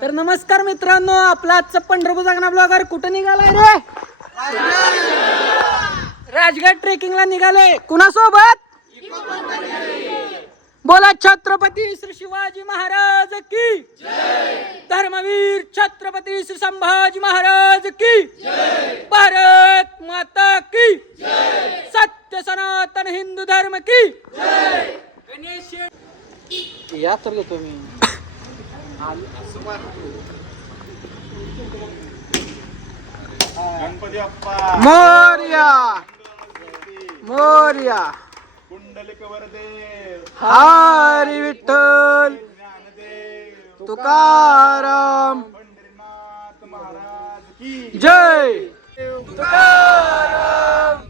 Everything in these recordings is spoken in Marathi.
तर नमस्कार मित्रांनो, आपला आजचा पंढरपूर जागना ब्लॉगर कुठं निघालाय रे? राजगड ट्रेकिंगला निघाले. कुणासोबत? बोला छत्रपती श्री शिवाजी महाराज की जय. धर्मवीर छत्रपती श्री संभाजी महाराज की जय. भारत माता की जय. सत्य सनातन हिंदू धर्म की जय. गणेश या तर येतो मी. गणपती बाप्पा मोरया मोरया. कुंडलिक वरदे हरी विठ्ठल ज्ञानदेव तुकाराम पंढरीनाथ महाराज की जय.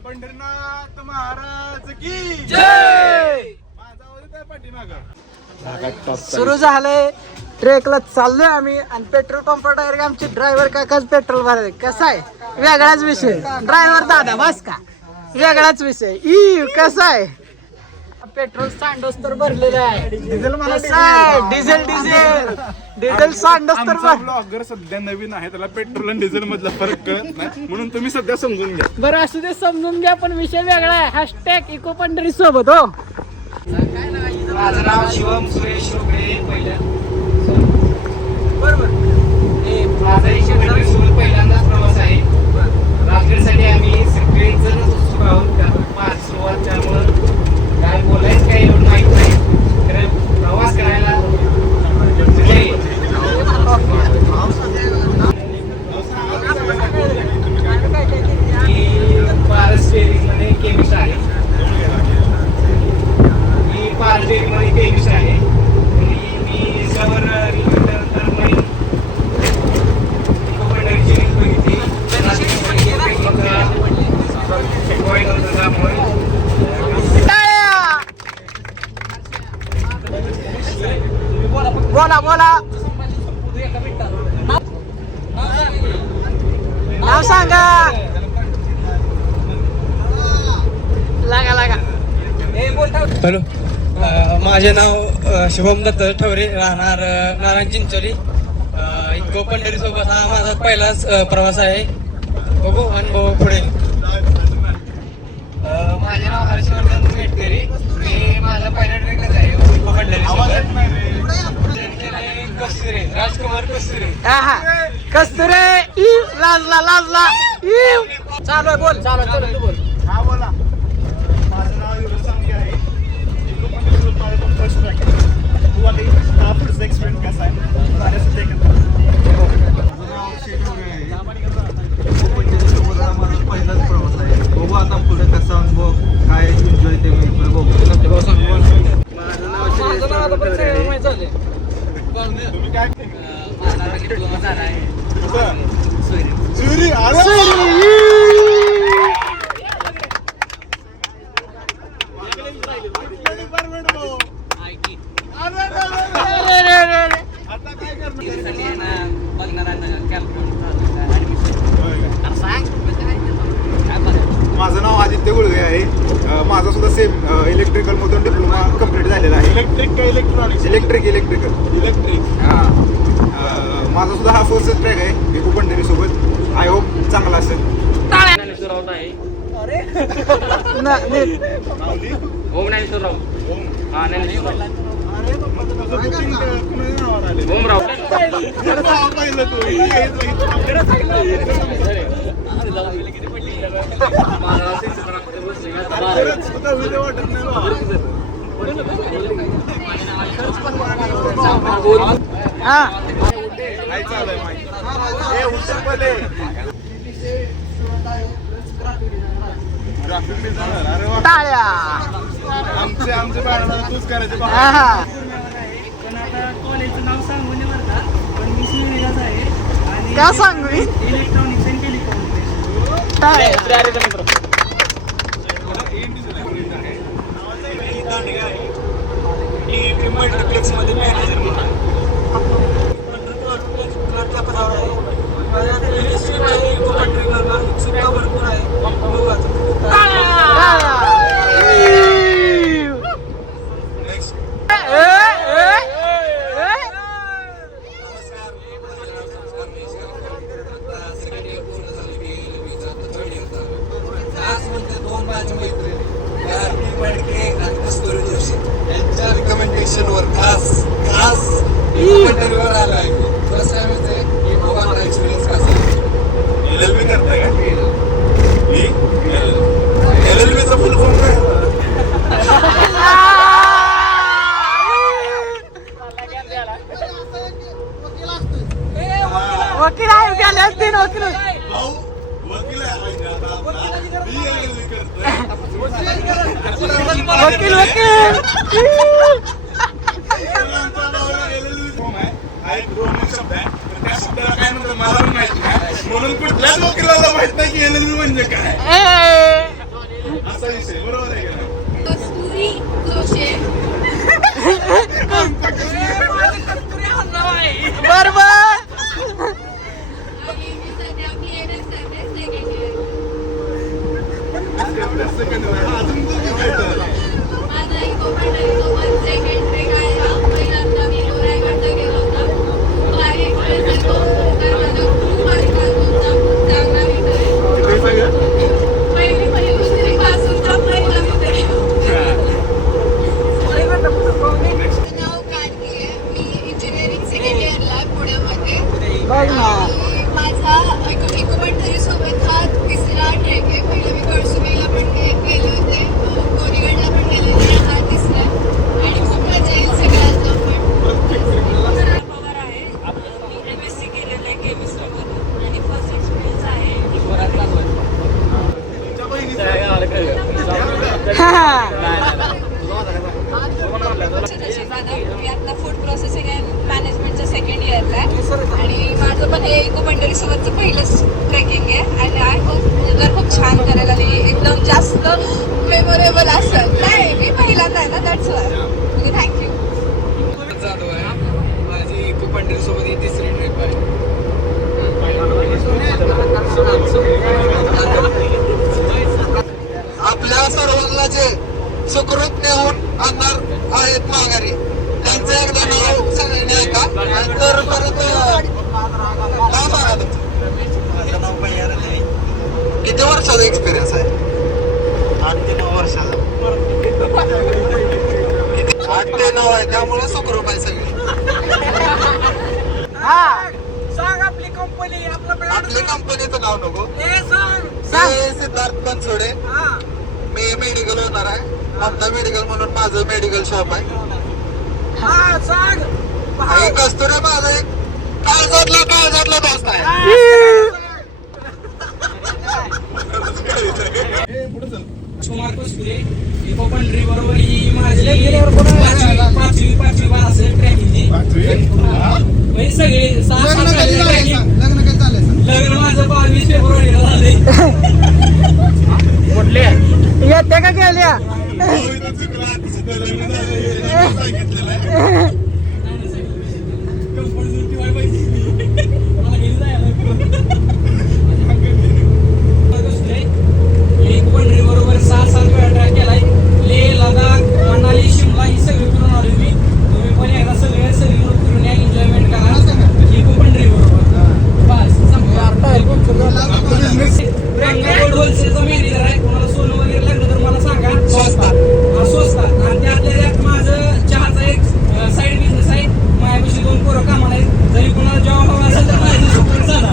पंढरीनाथ महाराज की जय. माझा आवाज येतोय पाठीमागं. सुरू झालंय. ट्रेकला चाललोय आम्ही आणि पेट्रोल पंप डायरेक्ट आमचे ड्रायव्हर काकाच पेट्रोल भरायला. कसा आहे? वेगळाच विषय. ड्रायव्हर दादा बस का, वेगळाच विषय. कसा आहे? पेट्रोल सांडोस तर भरलेलं आहे. डिझेल डिझेल सांडोस तर आमचा ब्लॉगर सध्या नवीन आहे, त्याला पेट्रोल आणि डिझेल मधला फरक कळत नाही, म्हणून तुम्ही सध्या समजून घ्या. बरं असू दे, समजून घ्या. पण विषय वेगळा आहे. हॅशटॅग इको पंढरी सोबत. हो, माझं नाव शिवम सुरेश रोकडे. बरोबर, माझा सोबत पहिल्यांदाच प्रवास आहे. राजगडसाठी आम्ही सगळेजण उत्सुक आहोत. माझी सुरुवात, त्यामुळं काय बोलायचं काही एवढं माहित नाही. तर प्रवास करायला पारस डेअरीमध्ये केमिस्ट आहे. मी पारस डेअरीमध्ये केमिस्ट आहे. मी सवर रिव्ह्यूनंतर बघितली. बोला बोला, नाव सांगा. लागा लागा. हॅलो, माझे नाव शुभम दत्त ठवरे, राहणार नारायण चिंचोली. इको पंढरी सोबत हा माझा पहिलाच प्रवास आहे. बघू अनुभव पुढे. माझे नाव हर्षवर्धन मेटकरी. मी माझा पहिला ट्रेकच आहे इको पंढरी सोबत. कस्तुरे, राजकुमार कस्तुरे. कस्तुरे. लाजला लाजला. चालू आहे, बोल. चालू आहे, तू बोल. हा बोला. माझं नाव युवराज सांगे आहे. इको पंढरी सोबत माझा फर्स्ट ट्रॅक आहे. तू आता हा पुढचा एक्सपिरियन्स कसा आहे? माझ्यासुद्धा एकत्र. माझं नाव शेख मोरे आहे. इको पंढरी सोबत हा माझा पहिलाच प्रवास आहे. बघू आता पुढे कसा अनुभव, काय एन्जॉय ते मी बघू. तुम्ही काय डिप्लोमा झाला आहे. सुरी अरे डिपार्टमेंट भाऊ. आता काय करणार? माझं नाव आदित्य गुळवे आहे. माझा सुद्धा सेम इलेक्ट्रिकल मधून डिप्लोमा कम्प्लीट झालेला आहे. इलेक्ट्रिकल. हां, माझा सुद्धा हा फर्स्ट ट्रॅक आहे इको पंढरी सोबत. आय होप चांगला असेल. ओम ज्ञानेश्वरराव. हा, ज्ञानेश्वरराव. ओमराव. टाळ्या. आमचे बाळाला तूच करायचे. पण आता कॉलेजचं नाव सांगू नये बरं का, पण मी शिवनेरीलाच आहे. आणि का सांगू? Electronics and telecommunication. टाळ्या. मल्टीप्लेक्स मध्ये मॅनेजर म्हणून भरपूर आहे. वकील आहे गेले 3 वकील वकील म्हणून कुठल्याच वकिलाला माहित नाही की LLB म्हणजे काय असा विषय बरोबर आहे का कस्तुरी जोशी बरोबर आणि मी सध्या BNS करते सेकंड इयर. अजून तुम्ही काय तर माझा इको पंढरीसोबत सेकंड ट्रेक आहे हा. पहिल्यांदा मी लोरायगडला गेलो होतो. भारी एक्सपिरियन्स आहे तो. तर माझा खूप आशीर्वाद होता. खूप चांगला मित्र आहे. पहिली दुसरीपासूनचा पहिला मित्र आहे. माझं नाव काटकी आहे. मी इंजिनिअरिंग सेकंड इयरला आहे पुण्यामध्ये. बघ ना आणि माझा इको पंढरीसोबत हा तिसरा ट्रेक आहे. पहिला मी कळसुबाईला पण गेले होते, कोरीगडला पण गेले होते. हा तिसरा आहे. आणि खूप मजा येईल सगळ्यांना पण. पवार आहे. मी MSc केलेलं आहे केमिस्ट्रीमध्ये आणि फर्स्ट एक्सपिरियन्स आहे मी आता फूड प्रोसेसिंग अँड मॅनेजमेंटच्या सेकंड इयरला आहे. आणि माझं पण हे इको पंढरीसोबतचं पहिलंच ट्रेकिंग आहे. आणि आय होप तर खूप छान करायला आणि एकदम जास्त मेमोरेबल असेल. नाही मी पहिल्यांदा आहे ना, दॅट्स वाय. थँक्यू. जाधव आहे. माझी इको पंढरीसोबत ही तिसरी ट्रिप आहे. आपल्या सर्वांना जे सुखरूप नेऊन आणणार आहेत माघारी, त्यांचं एकदा नाव सगळ्यांनी ऐका. तर परत नाव सांगा तुमचं. किती वर्षाचा एक्सपिरियन्स आहे? 8 ते 9 वर्षाचा. 8 ते 9 आहे, त्यामुळे सुखरूप आहे सगळे. सांग आपली कंपनी आपल्या कंपनीचं नाव नको. सांग मी सिद्धार्थ बनसोडे. मी मेडिकल होणार आहे. ममता मेडिकल म्हणून माझं मेडिकल शॉप आहे. सांग आणि कस्तुरे माझा एक काळजातला दोस्त आहे. कुमार कस्तुरे इको पंढरी बरोबर ही माझी पाचवी बार असेल ट्रॅकिंगची. म्हणजे सगळे 6-7 झाले ट्रॅकिंग. लग्न काय चाललंय? लग्न माझं 22 फेब्रुवारीला झालंय. येते का गेल्या पंढरी बरोबर 6-7 वेळा ट्रॅक केलाय. लेह, लडाख, मनाली, शिमला ही सगळी फिरून आलो मी. तुम्ही पण एकदा सगळे फिरून या, एन्जॉयमेंट करा इको पंढरी बरोबर. बस होलसेलचा मॅनेजर आहे. कोणाला सोनं वगैरे लागलं तर मला सांगा. स्वस्तात. आणि त्यातल्या त्यात माझं चहाचा एक साईड बिझनेस आहे. माझ्यापाशी 2 पोरं कामाला आहेत. जरी कोणाला जॉब हवा असेल तर माझी सपोर्ट झाला.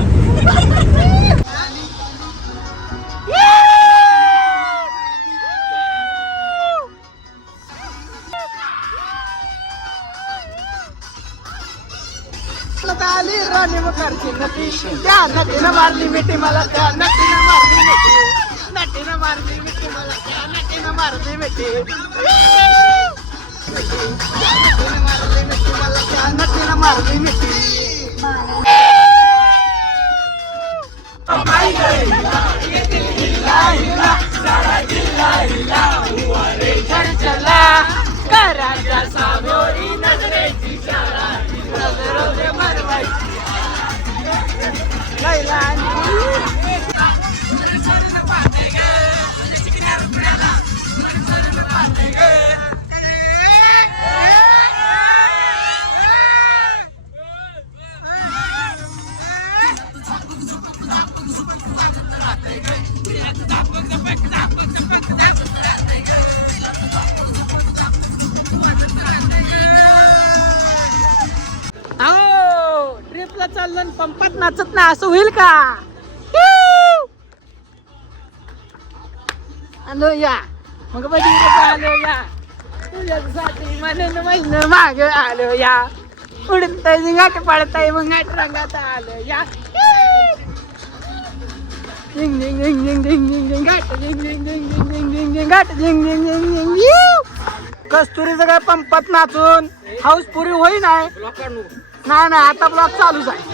आली राणी मुखर्जी नटी त्या नटीनं मारली मिठी मला त्या नटीनं मारली मिठी नटीनं मारली मिठी मला त्या नटीनं मारली मिठी नटीनं मारली मिठी मला त्या नटीनं मारली मिठी कराच्या सामोरी नजरेची शाळा नजरोजे मरवायची लैला ट्रिपला चाललं पंपात नाचत ना असं होईल का? आलो या मग आलो या तुझ्यासाठी म्हणून महिन माग आलो या उडतय घाट पडतय मग घाट रंगात आलं या झिंग झिंग झिंग झिंग झिंग झिंग झिंग घाट झिंग झिंग झिंग झिंग झिंग झिंग झिंग घाट झिंग झिंग झिंग झिंग झिंग कस्तुरीचं काय पंपात नाचून हाऊस पुरी होई नाही नाही आता ब्लॉक चालूच आहे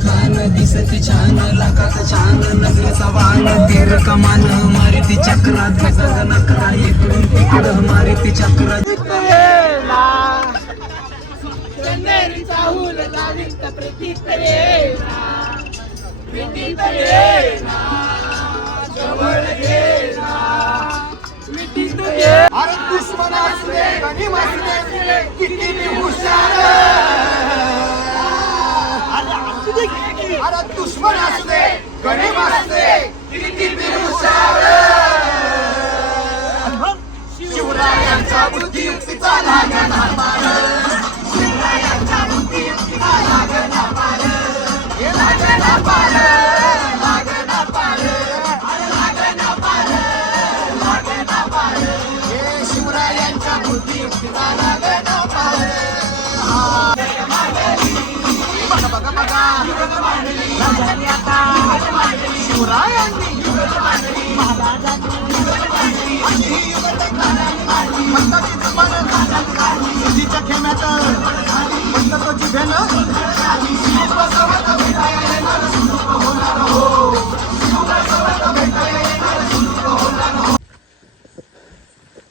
खान दिसत छान लाखात छान नजरेचा वाण तेर कमान मारुती चक्रात नकरा इकडून तिकडं मारुती चक्रात अरे दुश्मन असले गणिम असले किती मी हुशार अरे दुश्मन असले गणिम असले किती मी हुशार शिवरायांच्या बुद्धियुक्तीचा लागणा मार शिवरायांच्या बुद्धियुक्तीचा लागणा पार हे लागणा पार लागणा पार लागणा पार लागणा पार हे शिवरायांच्या बुद्धियुक्तीचा लागणा पार बघा बघा राजांनी आता शिवरायांनी नदीच्या खेम्यात म्हणतो जिभेनं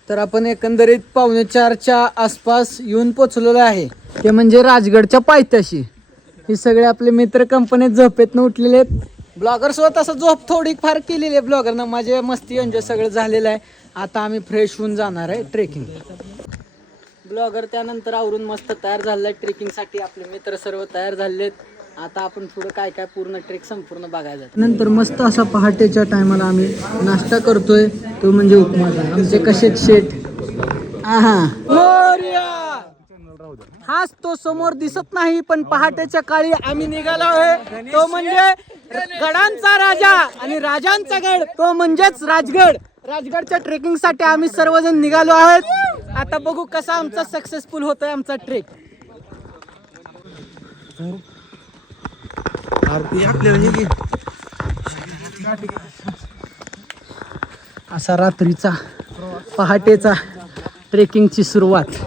तर आपण एकंदरीत 4:45च्या आसपास येऊन पोचलेलो आहे ते म्हणजे राजगडच्या पायथ्याशी हे सगळे आपले मित्र कंपनीत झोपेतनं उठलेले आहेत ब्लॉगर सोबत असं झोप थोडी फार केलेली आहे ब्लॉगरनं माझे मस्ती एन्जॉय सगळं झालेलं आहे आता आम्ही फ्रेश होऊन जाणार आहे ट्रेकिंग ब्लॉगर त्यानंतर आवरून मस्त तयार झालेला आहे ट्रेकिंगसाठी आपले मित्र सर्व तयार झालेले आहेत आता आपण पुढं काय काय पूर्ण ट्रेक संपूर्ण बघायचं नंतर मस्त असा पहाटेच्या टायमाला आम्ही नाश्ता करतोय तो म्हणजे उपमाचा आमचे कसे शेट हाच तो समोर दिसत नाही पण पहाटेच्या काळी आम्ही निघालो आहे तो म्हणजे गडांचा राजा आणि राजांचा गड तो म्हणजेच राजगड राजगडच्या ट्रेकिंग साठी आम्ही सर्वजण निघालो आहोत आता बघू कसा आमचा सक्सेसफुल होतोय आमचा ट्रेक असा रात्रीचा पहाटेचा ट्रेकिंगची सुरुवात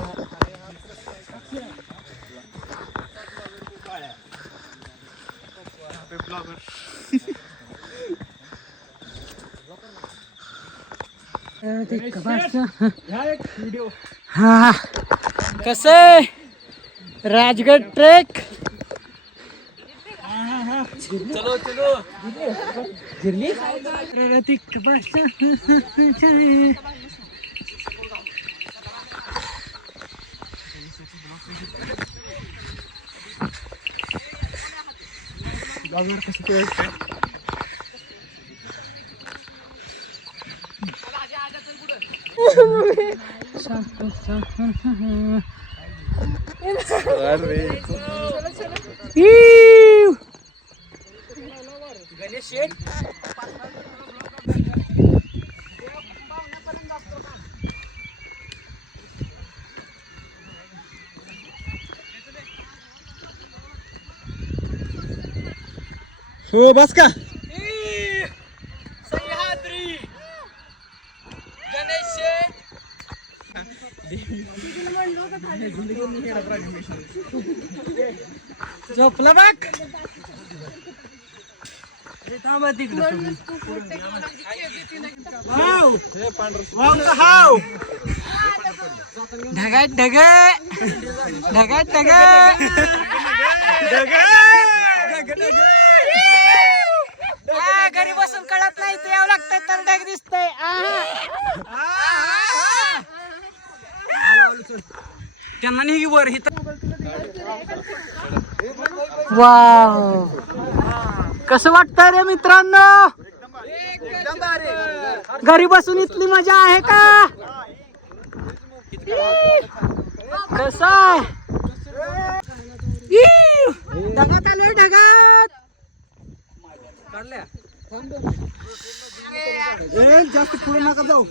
हा कसे राजगड ट्रेक चलो चलो गिरली हो बस का सह्याद्री गणेश शेठ झोपला बघ ढगात ढग ढगात ढग घरी बसून कळत नाही ते यावं लागतंय तर ढग दिसतंय त्यांना नाही वर ही वाव कसं वाटतंय रे मित्रांनो घरी बसून इतली मजा आहे का कसं आहे ढगात आलोय ढगात जास्त पुढे नका जाऊ.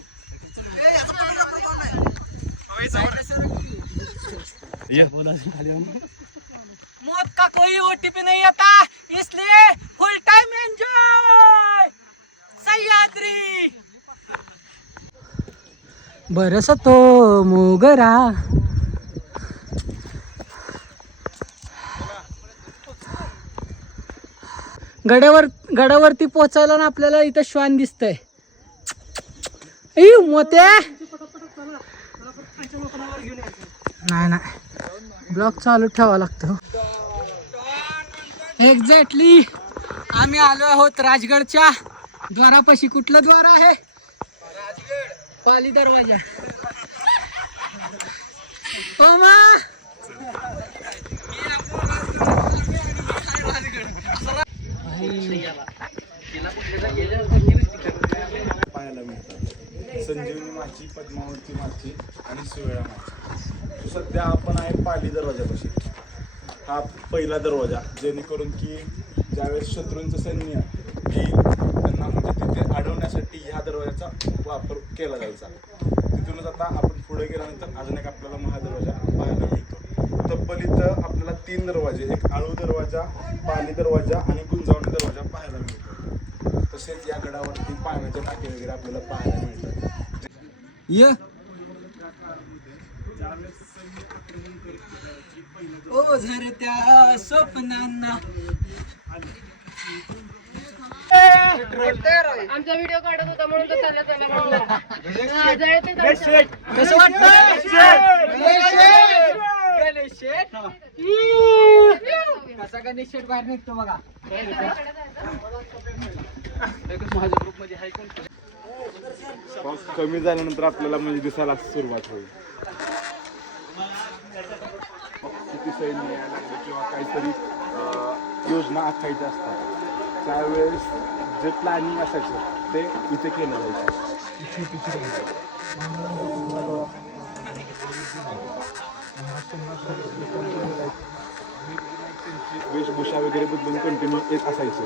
मौत का कोई ओटीपी नहीं आता, इसलिए फुल टाइम एंजॉय सह्याद्री. बरस तो मोगरा. गडावरती पोचायला ना आपल्याला इथं श्वान दिसतंय. मोत्या नाही ब्लॉक चालू ठेवा लागतो. एक्झॅक्टली आम्ही आलो आहोत राजगडच्या द्वारापाशी. कुठलं द्वार आहे? पाली दरवाजा. ओमा पाहायला मिळतात. संजीवनी माची, पद्मावती माची आणि सुवेळा माची. सध्या आपण आहे पाली दरवाजापाशी. हा पहिला दरवाजा, जेणेकरून की ज्यावेळेस शत्रूंचं सैन्य की त्यांना म्हणजे तिथे अडवण्यासाठी ह्या दरवाजाचा वापर केला जायचा. तिथूनच आता आपण पुढे गेल्यानंतर अजून एक आपल्याला महादरवाजा पाहायला मिळतो. तब्बल इथं आपल्याला 3 दरवाजे, एक आळू दरवाजा, पाली दरवाजा आणि गुंजावणी दरवाजा पाहायला मिळतो. तसेच या गडावरती पाण्याचे टाके वगैरे आपल्याला पाहायला मिळतात. ओ झरत्या स्वप्नांना. आमचा व्हिडिओ काढत होता म्हणून तो चालला कसं वाटतं? कसा गणेश शेठ बाहेर निघतो बघा. पाऊस कमी झाल्यानंतर आपल्याला म्हणजे दिसायला सुरुवात होईल. किती सैन्य यायला लागले किंवा काहीतरी योजना आखायच्या असतात, त्यावेळेस जे प्लॅनिंग असायचं ते इथे केलं जायचं. वेशभूषा वगैरे बदलून कंटिन्यू येत असायचं.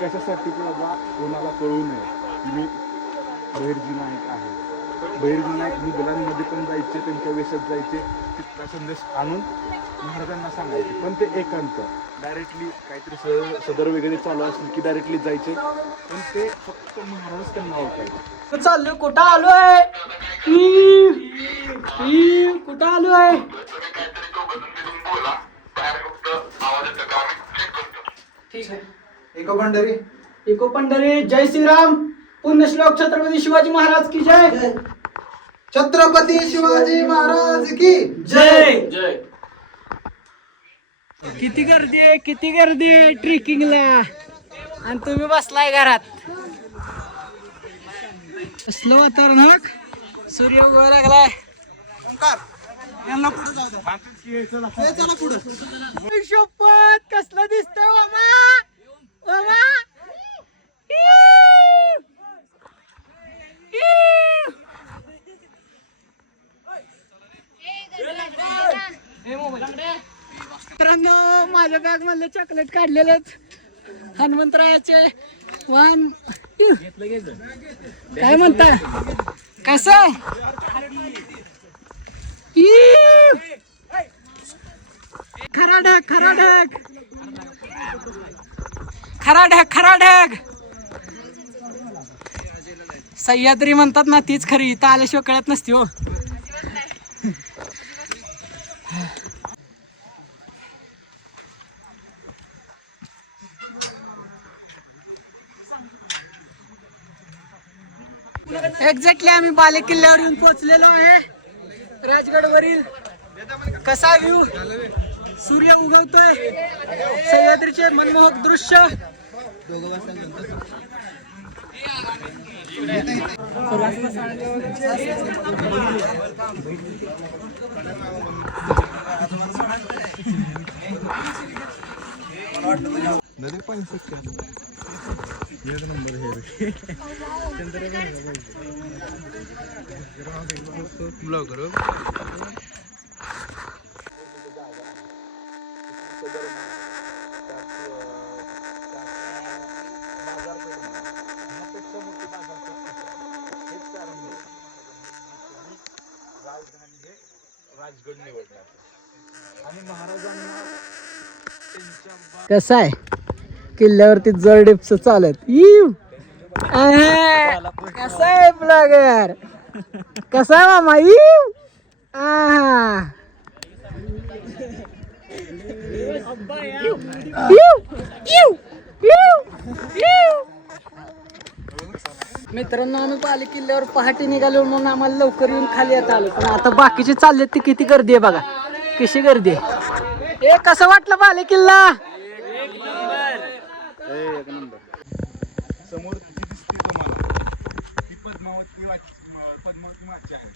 कशासाठी की बाबा कोणाला कळू नये की मी बहिर्जी नाईक आहे. बहिर्जी नाईक मुघलांमध्ये पण जायचे, त्यांच्या वेशात जायचे, तिथला संदेश आणून महाराजांना सांगायचे. पण ते एकांत डायरेक्टली काहीतरी सदर वगैरे चालू असेल की डायरेक्टली जायचे, पण ते फक्त महाराज त्यांना ओळखायचे. चाललो कुठं आलोय? कुठं आलोय? ठीक आहे. इको पंढरी. जय श्रीराम. पुण्यश्लोक छत्रपती शिवाजी महाराज की जय. छत्रपती शिवाजी महाराज की जय. किती गर्दी आहे, किती गर्दी आहे ट्रेकिंगला, आणि तुम्ही बसलाय घरात. कसलं वातावरण हा. सूर्य उगवायला लागलाय. शपथ कसलं दिसतंय ओमा. ओमा मित्रांनो, माझ्या बॅग मधले चॉकलेट काढलेलेच हनुमंतरायाचे वाहन. काय म्हणताय? कसं खराढग खराढग खराढग खराढग सह्याद्री म्हणतात ना, तीच खरी. इथं आल्याशिवाय कळत नसती हो. एक्झॅक्टली आम्ही बाले किल्ल्यावर येऊन पोहोचलेलो आहे. राजगडवरील कसा व्ह्यू, सूर्य उगवतोय, सह्याद्रीचे मनमोहक दृश्य. कसं आहे किल्ल्यावरती जड डिप्स चालत कसा आहे ब्लॉगर कसा आहे मामा मित्रांनो आम्ही पाली किल्ल्यावर पहाटे निघालो म्हणून आम्हाला लवकर येऊन खाली येता आलो पण आता बाकीचे चालले ते किती गर्दी आहे बघा कशी गर्दी आहे ए कसं वाटलं पाली किल्ला समोर जी दिसते तुम्हाला ती पद्मावती माची आहे.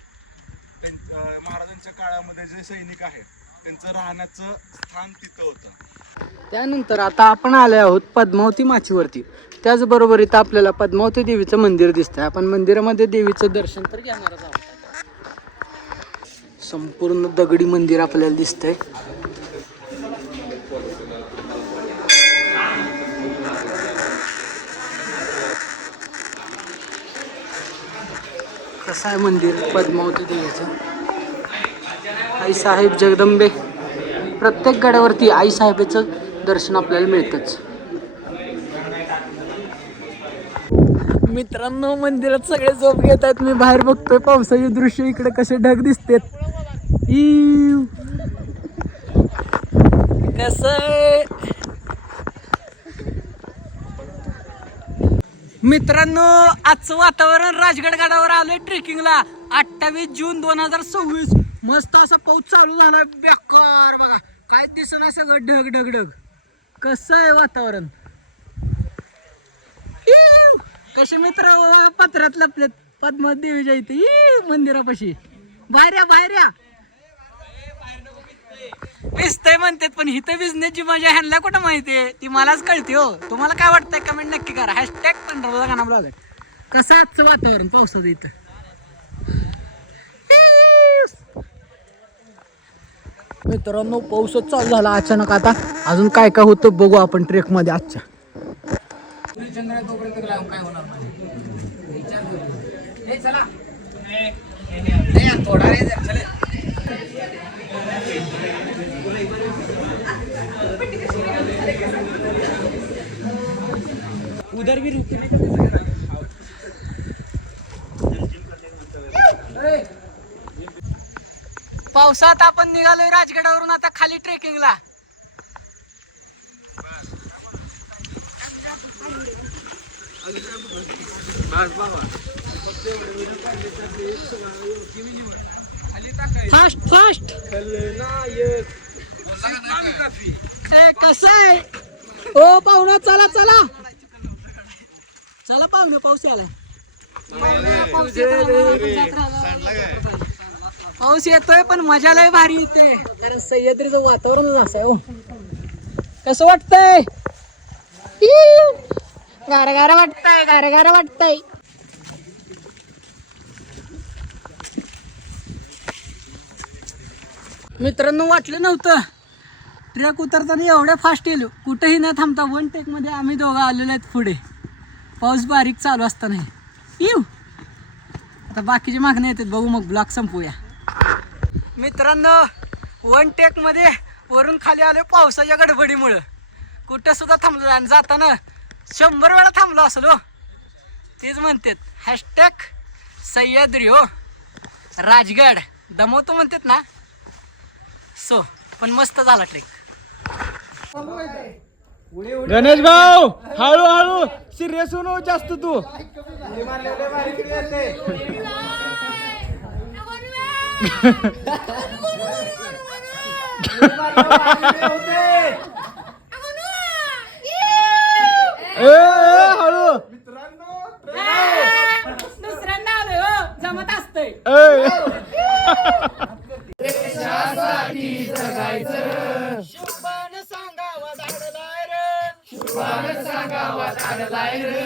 महाराजांच्या काळामध्ये जे सैनिक आहेत त्यांचं राहण्याचं स्थान तिथं होतं. त्यानंतर आता आपण आले आहोत पद्मावती माचीवरती. त्याचबरोबर इथं आपल्याला पद्मावती देवीचं मंदिर दिसतंय. आपण मंदिरामध्ये देवीचं दर्शन तर घेणारच आहोत. संपूर्ण दगडी मंदिर आपल्याला दिसतंय. कसं आहे मंदिर पद्मावती देवीचं. आई साहेब जगदंबे प्रत्येक गडावरती आई साहेबाचं दर्शन आपल्याला मिळतंच. मित्रांनो मंदिरात सगळे झोप घेत आहेत. मी बाहेर बघतोय पावसाचे दृश्य. इकडे कसे ढग दिसतात. कसं मित्रांनो आजचं वातावरण राजगड गडावर आलोय ट्रेकिंगला. 28 जून 2026 मस्त असा पाऊस चालू झाला. बेकार बघा काय दिसना सगळं ढग ढग ढग. कसं आहे वातावरण. कसे मित्र पत्रात लपलेत पद्मावती देवीच्या इथे मंदिरापाशी. बाहेर या बाहेर या. भिजतंय म्हणतात पण इथं भिजण्याची मजा ह्यांना कुठं माहितीये ती मलाच कळते हो. तुम्हाला काय वाटतंय कमेंट नक्की करा. #पंढरपूर कसं आजचं वातावरण पावसाचं इथं. मित्रांनो पाऊसच चालू झाला अचानक. आता अजून काय काय होतं बघू आपण ट्रेक मध्ये आजच्या. उधर भी पावसात आपण निघालोय राजगडावरून आता खाली ट्रेकिंगला. फास्ट फास्ट कसं आहे ओ पाहुणा. चला चला चला पाहुणे पाऊस यायला. पाऊस येतोय पण मजा लय भारी येते कारण सह्याद्रीचं वातावरणच असं आहे. हो कसं वाटतंय. गारगार वाटतंय गारगार वाटतंय. मित्रांनो वाटलं नव्हतं ट्रेक उतरताना एवढ्या फास्ट येलो. कुठेही न थांबता वन टेक मध्ये आम्ही दोघं आलेलो आहेत पुढे. पाऊस बारीक चालू असताना येऊ. आता बाकीची मागणी येतात बघू मग ब्लॉक संपूया. मित्रांनो वन टेक मध्ये वरून खाली आलो पावसाच्या गडबडीमुळं. कुठं सुद्धा थांबलो आणि जाताना 100 वेळा थांबलो असलो. तेच म्हणतात #सह्याद्री हो राजगड दमवतो म्हणतात ना. सो पण मस्त झाला ट्रेक. गणेश भाऊ हळूहळू सिरियस होऊ जास्त तू. हळू दुसऱ्यांदा आलोय हो जमत असतंय. शुभान सांगावा धाडलाय रे. शुभान सांगावा धाडलाय रे.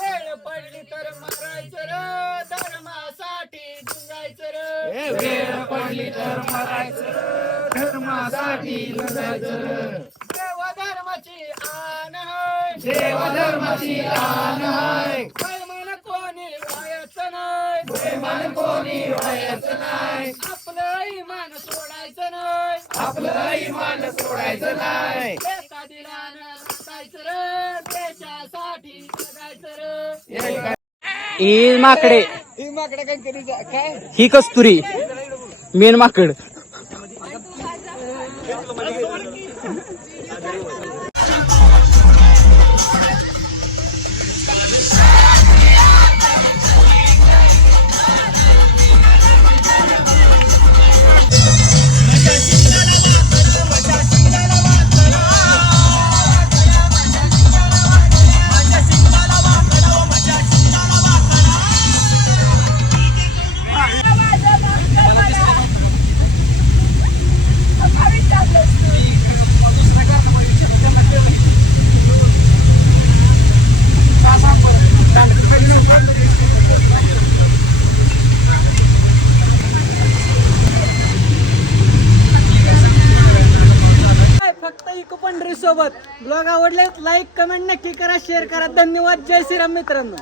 वेळ पडली तर मारायचं रे. धर्मासाठी झुंजायचं रे. वेळ पडली तर मारायचं धर्मासाठी झुंजायचं रे. देवधर्माची आण आहे. देवधर्माची आण आहे. प्रेमान कोणी व्हायचं नाही. प्रेमान कोणी व्हायचं नाही. आपलं इमान सोड आपलं इमान सोडायचं नाही एका दिलानं लढायचं रे, देशासाठी जगायचं रे. ही माकडे ही कस्तुरी मेन माकड. फक्त इको पंढरी सोबत. ब्लॉग आवडले लाईक कमेंट नक्की करा, शेअर करा. धन्यवाद. जय श्रीराम मित्रांनो.